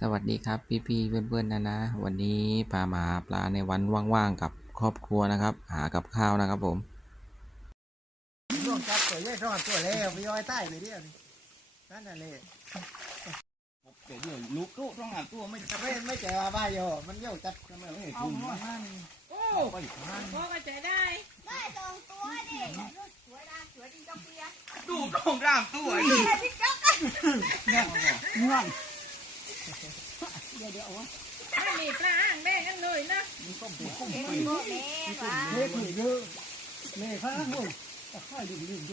สวัสดีครับพี่พี่ๆเพื่อนๆนะนะ วันนี้พามาหาปลาในวันว่างๆกับครอบครัวนะครับ หากับข้าวนะครับผมร่วงจับตัวใหญ่รอดตัวแล้วไปย้อยใต้ไปเดียวนี่นั่นน่ะเลยเดี๋ยวเดี๋ยวลูกลูกต้องหาตัวไม่ไม่ไม่ใจว่าบ้าโยมันเยี่ยวจับทำไมไม่เห็นเอาคุณหัววะมันโอ้ไปทานพ่อก็ใจได้ได้สองตัวดิลูกสวยนะสวยจริงจังเปียดูต้องร่างตัวนี่แต่พี่จ๊อกง่วง ไม่มีปลาอ่างแดงกันเลยนะมันก็บุกกุ้งเอ็งไปโมเม่ว่ะเล็กหนึ่งเยอะเล่ข้างนู้นตะไคร้ดึงดึงย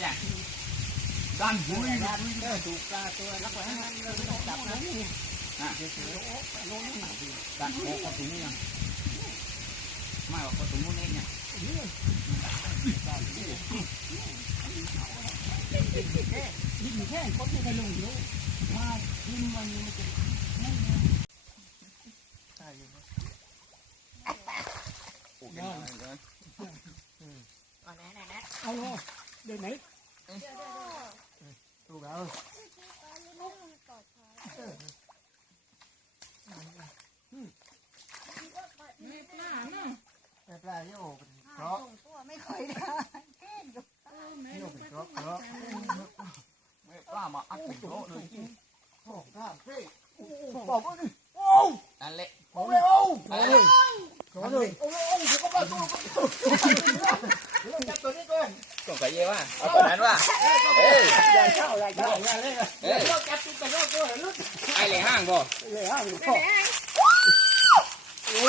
อย่างดันหุยถูกปลาตัวรักไว้ให้มันเราไม่ต้องจับนะนี่อะดันโอ้ก็ถึงนี่ยังไม่ว่าก็ถึงนู่นเองเนี่ยยิ่งแค่คนที่ไปลงอยู่มาทิ้งมันมันจะใช่ยังไงโอ้ยได้เลยไหนไหนนะเอาเนาะเดี๋ยวไหนเดี๋ยวเดี๋ยวเดี๋ย วถูกแล้ว ไม่ปลาเนาะ แต่ปลาโยกเป็นเพ ส่ ราะ งตัวไม่ค่อยได้แค่อยู่ เออไม่ โย รู้ กเป็น ปลา เพราะเพราะ ไม่กล้ามาอัดเป็นโลเลย โอ้ข้ามเฟ้บอกว่านี่โอ้ นั่นแหละ โอ้เลยโอ้โอ้เลยโอ้เลยโอ้เลยโอ้เดี๋ยวก็มาตัวเดี๋ยวจับตัวนี้ก่อน ต้องใส่ เยอะว่าเอาตัวนั้นว่าเอ้ยอย่าเข้าอย่าเข้าอย่าเล่นเอ้ยเราจับตัวตัวตัวลุกไอ้เหล่ห้างบ่เลยฮะไม่ได้โอ้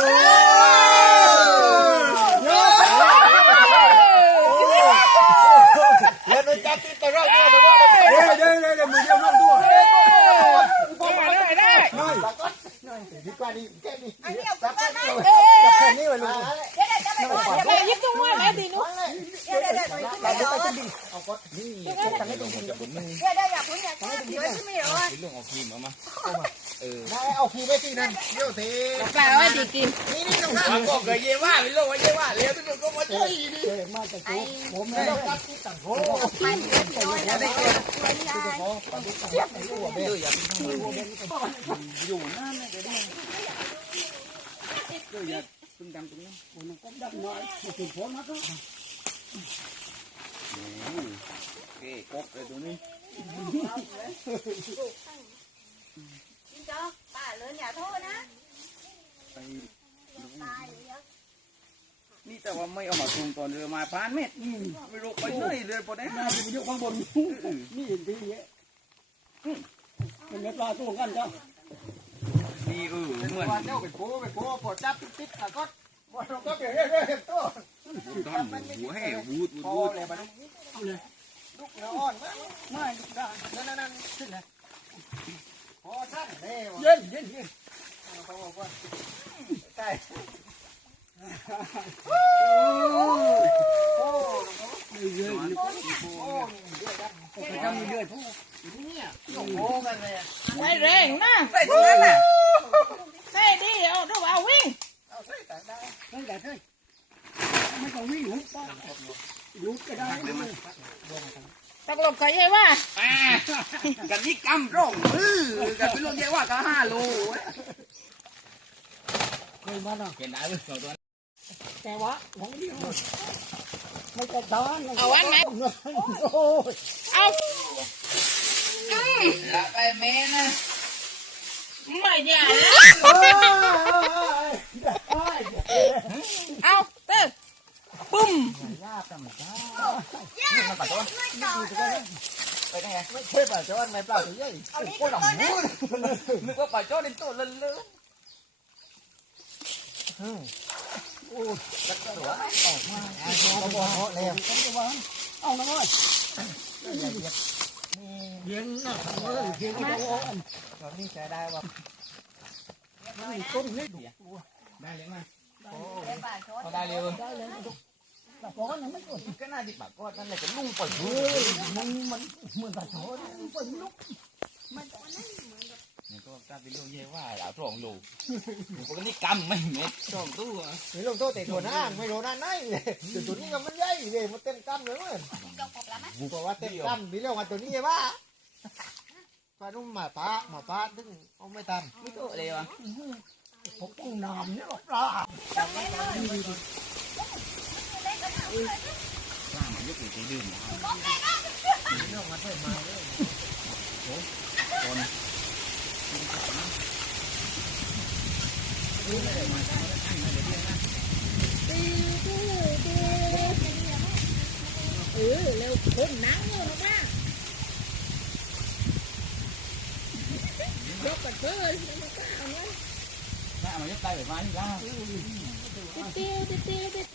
เดี๋ยวจับติดตัวเราตัวตัวเดี๋ยวเดี๋ยวเดี๋ยวมือเดียวน้องตัวได้ได้น้อยตะก๊อดน้อยดีกว่านี้แค่นี้อันนี้เอาจัขึ้บนมาแค่ไหมนี้จับแค่นี้ไว้ลูกเดี๋ยวเดี๋ยวจะไปก่อนเดี๋ยวแม่ยิบตุ้งว่าแล้วดีนุ๊กเดี๋ยวเดี๋ยวเดี๋ยเดี๋ยวเราไม่ต้องดิ้นเอาก๊อดนี่ทำให้ตรงจะผมมึงเดี๋ยวเดี๋ยวอย่าพึ่งอย่าจับเดี๋ยวจะไม่เอาเรื่องของครีมเอามาเออได้เอาคีไว้ที่นั่นเดี๋ยวทีปลาไว้ดีกินนี่นี่ต้องวางก็เคยเยี่ยว่าเป็นโลกว่าเยี่ยว่าเลี้ยงทุกคนก็มาช่วยเจอมาจากกูผมเนี่ยจับที่ต่างโหมันเดี๋ยวน้อยนะไม่เอาตัวใหญ่ขอปฏิบัติตัวเบเอออย่าเป็นอยู่นั่นเดี๋ยวนี้เอออย่าพึ่งจำตรงนั้นมันก็ดับน้อยถึงผมนะก็ เคครบเลยตรงนี้จริงจ้ะป้าเลินอย่าโทษนะไปตายเลยนี่แต่ว่าไม่เอามาทุงตอนเรือมาพานเม็ดไม่รู้ไปเลยเรือปนนี้น่าจะไปอยู่ข้างบนนี่เห็นทีเนี้ยเป็นปลาตัวกันจ้ะนี่เออเหมือนว่าเจ้าไปโก้ไปโก้พอจับติดแล้วก็ ว่าเราก็เปลี่ยนเรื่อยๆตัวตอนหัวแห่วูดบูดบูดเลยมันเอาเลยลูกแล้อ่อนมั้ยไม่ลูกได้นั่นนั่นนั่นขึ้นเลยพอท่านเด้เย็นเย็นเย็นไปบอกว่าใช่โอ้โอ้เยอะๆโอ้เยอะจังไปทำเยอะทุกเนี่โอ้โหกันเลยได้แรงนะไปตรงนั้นแหละ ได้ดีเอาดูเอาวิ่ง เอาใส่ แต่ได้ใส่แต่ใส่ไม่ต้องวิ่งหุบป้าลุกก็ได้ตกลงเคยให้ว่าอ่ากันนี่กำร่องเออกันเป็นลงเยอะว่าก็ห้าโลเคยมาเนาะเห็นได้เลยสองตัวแต่ว่าของเดียวไม่จะทานเอาวันไหมโอ้ยเอาไปเมนะไม่อย่าโอ้ย เอาเต้ ปุ้ม ยากธรรมชาติ นี่มันป่าจ้อนไปได้ไงไม่ใช่ป่าจอนไม่เปล่าตัวใหญ่โอ้โหหลังมืดนึกว่าป่าจ้อนเป็นตัวเลื่อนโอ้จักรตัวกมาเอาบอกแล้วเอาหน้าต้นนี่ดุได้เลยมาเอ้ยป่าชดเขาได้เลยแต่ก้อนยังไม่กดก็น่าจะป่าก้อนนั่นแหละจะลุ่งปล่อยเฮ้ยมันมันเหมือนตาโชนปนลุกนี่ก็กล้าไปเรื่องเย่ว่าดาวทองลูกผมก็นี่กำไม่เม็ดสองตู้ไม่ลงโทษแต่ตัวน้าไม่โดนน้าไหนเลยตัวนี้ก็มันใหญ่เลยมันเต็มกำเลยมั้งบครบแล้วมั้ยบอกว่าเต็มกำมีเรื่องวันตัวนี้ว่าปลานุ่มหมาป้าหมาป้าดึงเอาไม่ทันไม่ตัวเลยวะผมกุ้งน้ำเนี่ยปลา ล่างมันยกตีดื่มเรื่องมันไม่มาเลยเออแล้วคนหนังเลยนะยกกระเทยมันก็เอาเนาะล่างมันยกได้แบบนี้ล่างเตี้ยวเตี้ยวเตี้ยว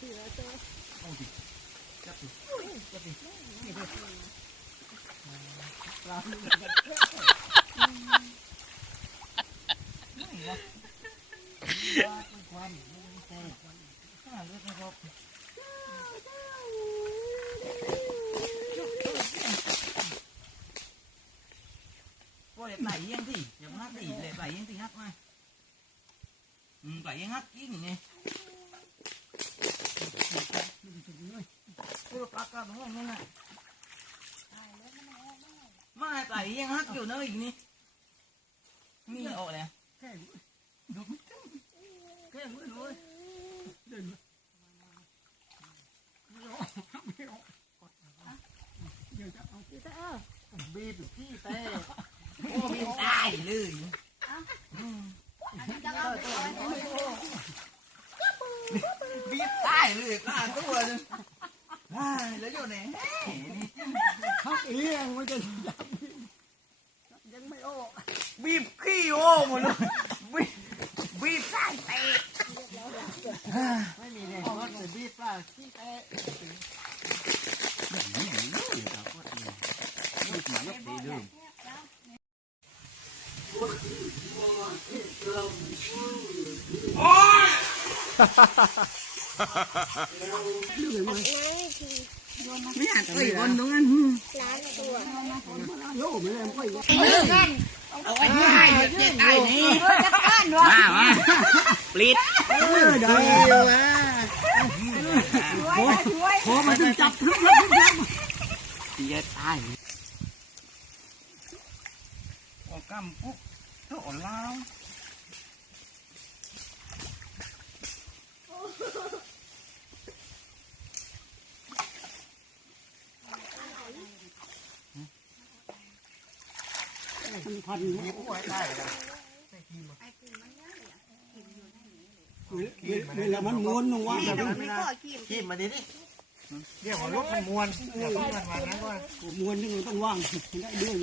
เตี้ยวก็เลยใส่ยังที่ยังฮักที่เลยใส่ยังที่ฮักมาอื มางงี้ก็ปากกาตรงนั้นน่ะมาใส่ยังฮักอยู่เนอะอีกนี่นี่ออกเลยแค่รู้เลยเดินไม่ออกไม่ออกเดี๋ยวจะเอาพี่เออบีบพี่แต่โอ้มีตายเลยจะเอาไปเอาไปบีบตาย เลยตาตัวนึงว้ายแล้วอยู่ไหนฮักเอียงมันจะยังไม่ออกบีบขี้โอ้หมดเลยบีบบีบตายเตะไม่มีเนี่ยมันเลยบีบปลาพี่แต่ ไม่อยากไปคนตรงนั้นโย่ไม่เลยไม่เอาไว้ให้เจ็บไอ้นี่มามาปลิดได้ว่ะพอมาถึงจับลุกลุกลุกเจ็บไอ้โอ้กำปุ๊บโตล้าว พันนี้ว้ได้นะเวลามันม้วนลงว่าแบบนั้นไม่ขีบมาดิดิเรียกว่ารถมันม้วนเดี๋ยวมันมานะว่าม้วนนี่มันต้องว่างได้ด้วย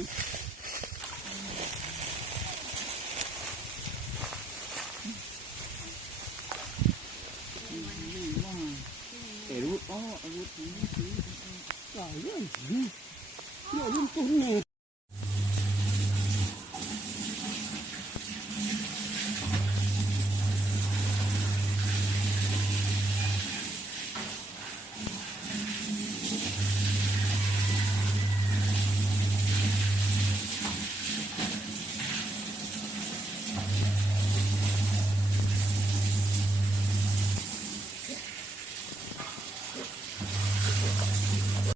เอรู้อ๋ออาวุธจ่ายเรื่องเรื่องรุ่นตุ้นเนี่ย